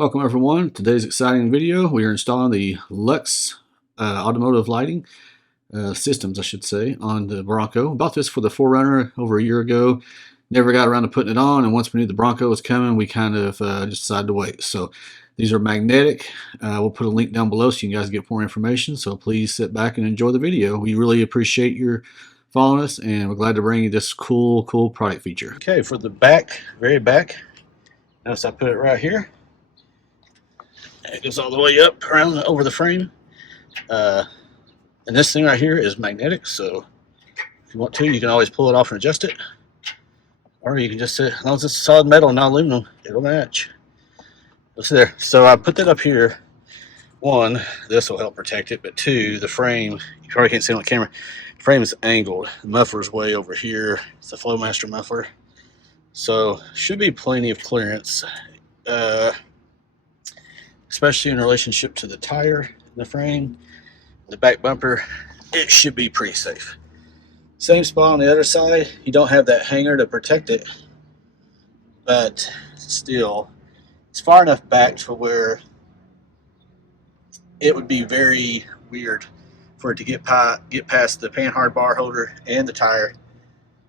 Welcome everyone. Today's exciting video. We are installing the Lux automotive lighting systems, I should say, on the Bronco. Bought this for the 4Runner over a year ago. Never got around to putting it on, and once we knew the Bronco was coming, we kind of just decided to wait. So these are magnetic. We'll put a link down below so you guys get more information. So please sit back and enjoy the video. We really appreciate your following us, and we're glad to bring you this cool product feature. Okay, for the back, very back, notice I put it right here. It goes all the way up around over the frame, and this thing right here is magnetic, so if you want to, you can always pull it off and adjust it, or you can just as long as it's solid metal and not aluminum, it'll match. Let's see there. So I put that up here. One, this will help protect it, but two, the frame, you probably can't see it on the camera, the frame is angled. The muffler's way over here. It's a Flowmaster muffler, so should be plenty of clearance, especially in relationship to the tire, the frame, the back bumper. It should be pretty safe. Same spot on the other side. You don't have that hanger to protect it, but still, it's far enough back to where it would be very weird for it to get past the panhard bar holder and the tire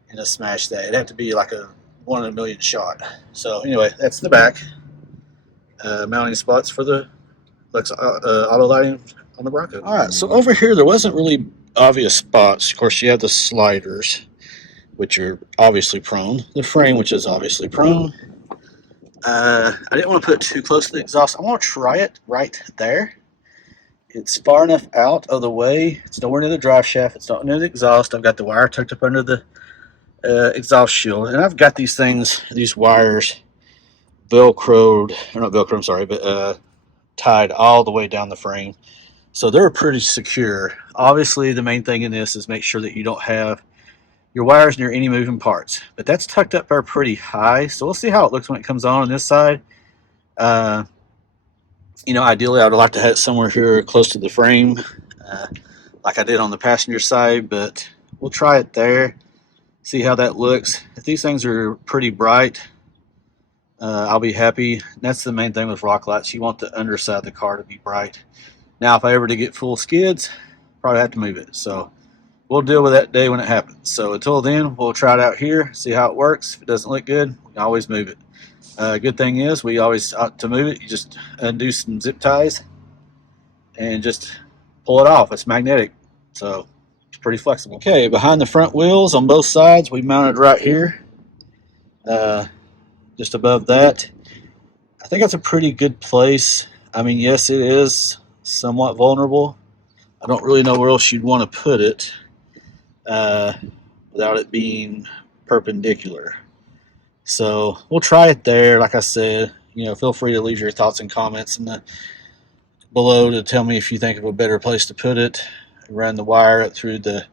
and to smash that. It'd have to be like a 1 in a million shot. So anyway, that's the back. Mounting spots for the Lux auto lighting on the Bronco. Alright, so over here there wasn't really obvious spots. Of course, you have the sliders, which are obviously prone. The frame, which is obviously prone. I didn't want to put it too close to the exhaust. I want to try it right there. It's far enough out of the way. It's nowhere near the drive shaft. It's not near the exhaust. I've got the wire tucked up under the exhaust shield, and I've got these things, these wires, velcroed, or not velcroed, I'm sorry, but tied all the way down the frame, so they're pretty secure. Obviously the main thing in this is make sure that you don't have your wires near any moving parts, but that's tucked up there pretty high, so we'll see how it looks when it comes on this side. You know, ideally I'd like to have it somewhere here close to the frame, like I did on the passenger side, but we'll try it there, see how that looks. If these things are pretty bright, I'll be happy. That's the main thing with rock lights. You want the underside of the car to be bright. Now, if I ever to get full skids, probably have to move it. So we'll deal with that day when it happens. So until then, we'll try it out here, see how it works. If it doesn't look good, we can always move it. Good thing is, we always ought to move it. You just undo some zip ties and just pull it off. It's magnetic, so it's pretty flexible. Okay, behind the front wheels on both sides, we mounted right here. Just above that. I think that's a pretty good place. I mean, yes, it is somewhat vulnerable. I don't really know where else you'd want to put it without it being perpendicular. So we'll try it there. Like I said, you know, feel free to leave your thoughts and comments below to tell me if you think of a better place to put it. Run the wire up through the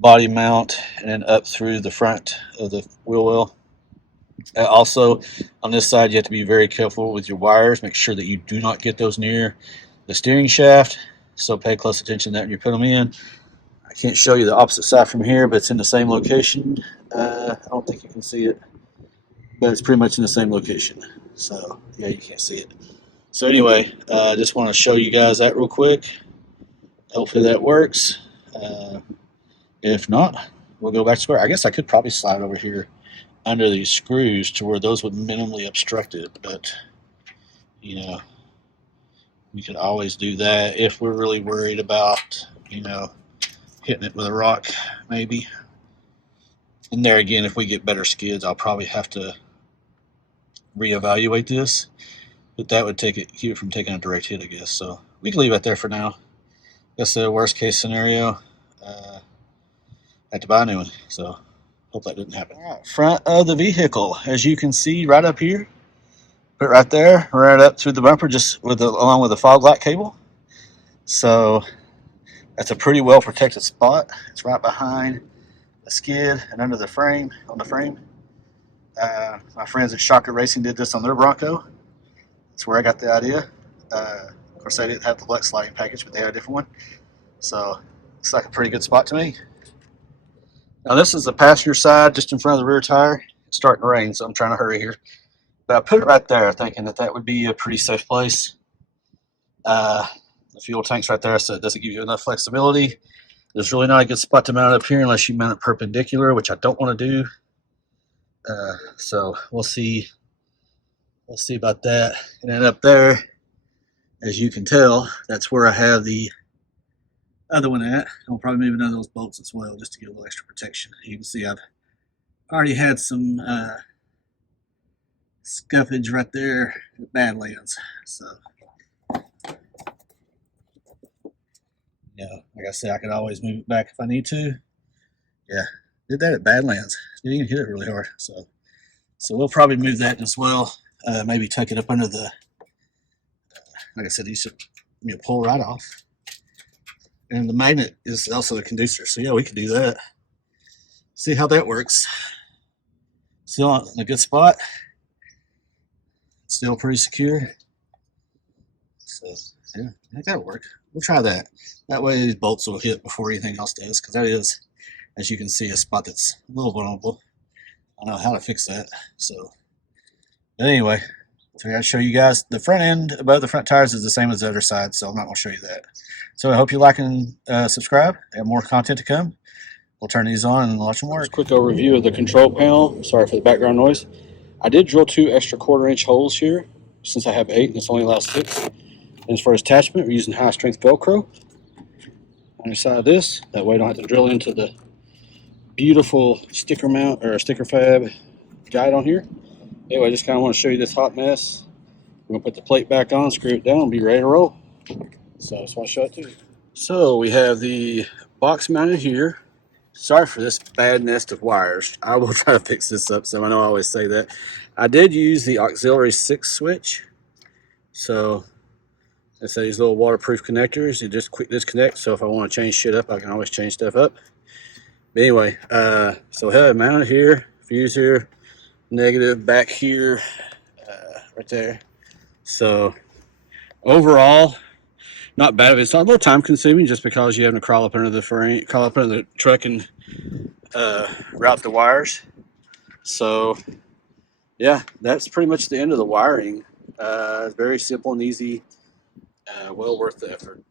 body mount and then up through the front of the wheel well. Also, on this side, you have to be very careful with your wires. Make sure that you do not get those near the steering shaft, so pay close attention to that when you put them in. I can't show you the opposite side from here, but it's in the same location. I don't think you can see it, but it's pretty much in the same location. So yeah, you can't see it. So anyway, I just want to show you guys that real quick. Hopefully that works. If not, we'll go back to square. I guess I could probably slide over here under these screws to where those would minimally obstruct it, but you know, we could always do that if we're really worried about, you know, hitting it with a rock maybe. And there again, if we get better skids, I'll probably have to reevaluate this, but that would keep it from taking a direct hit, I guess. So we can leave it there for now. That's the worst case scenario. Have to buy a new one, so hope that didn't happen. All right, front of the vehicle, as you can see right up here, put it right there, right up through the bumper, just along with the fog light cable. So that's a pretty well protected spot. It's right behind the skid and under the frame, on the frame. My friends at Shocker Racing did this on their Bronco. That's where I got the idea. Of course, they didn't have the Lux lighting package, but they had a different one. So looks like a pretty good spot to me. Now this is the passenger side, just in front of the rear tire. It's starting to rain, so I'm trying to hurry here. But I put it right there thinking that that would be a pretty safe place. The fuel tank's right there, so it doesn't give you enough flexibility. There's really not a good spot to mount it up here unless you mount it perpendicular, which I don't want to do. So we'll see. We'll see about that. And then up there, as you can tell, that's where I have the other one at. I'll probably move another of those bolts as well, just to get a little extra protection. You can see I've already had some scuffage right there at Badlands. So, like I said, I could always move it back if I need to. Yeah, did that at Badlands. Didn't even hit it really hard. So we'll probably move that as well. Maybe tuck it up under the, like I said, these should pull right off. And the magnet is also the conducer. So yeah, we could do that. See how that works. Still in a good spot. Still pretty secure. So yeah, I think that'll work. We'll try that. That way these bolts will hit before anything else does, because that is, as you can see, a spot that's a little vulnerable. I don't know how to fix that. So, but anyway, so I got to show you guys the front end above the front tires is the same as the other side, so I'm not going to show you that. So I hope you like and subscribe. I have more content to come. We'll turn these on and watch them work. Just a quick overview of the control panel. Sorry for the background noise. I did drill 2 extra 1/4-inch holes here, since I have 8 and it's only allows 6. And as far as attachment, we're using high strength Velcro on the side of this. That way I don't have to drill into the beautiful sticker mount or sticker fab guide on here. Anyway, I just kind of want to show you this hot mess. We're going to put the plate back on, screw it down, and be ready to roll. So I just want to show it to you. So we have the box mounted here. Sorry for this bad nest of wires. I will try to fix this up, so I know I always say that. I did use the auxiliary 6 switch. So it's these little waterproof connectors. You just quick disconnect, so if I want to change shit up, I can always change stuff up. But anyway, so I have it mounted here, fuse here, negative back here, right there. So overall, not bad. It's not a little time consuming just because you have to crawl up under the frame, crawl up under the truck and route the wires. So yeah, that's pretty much the end of the wiring. Very simple and easy, well worth the effort.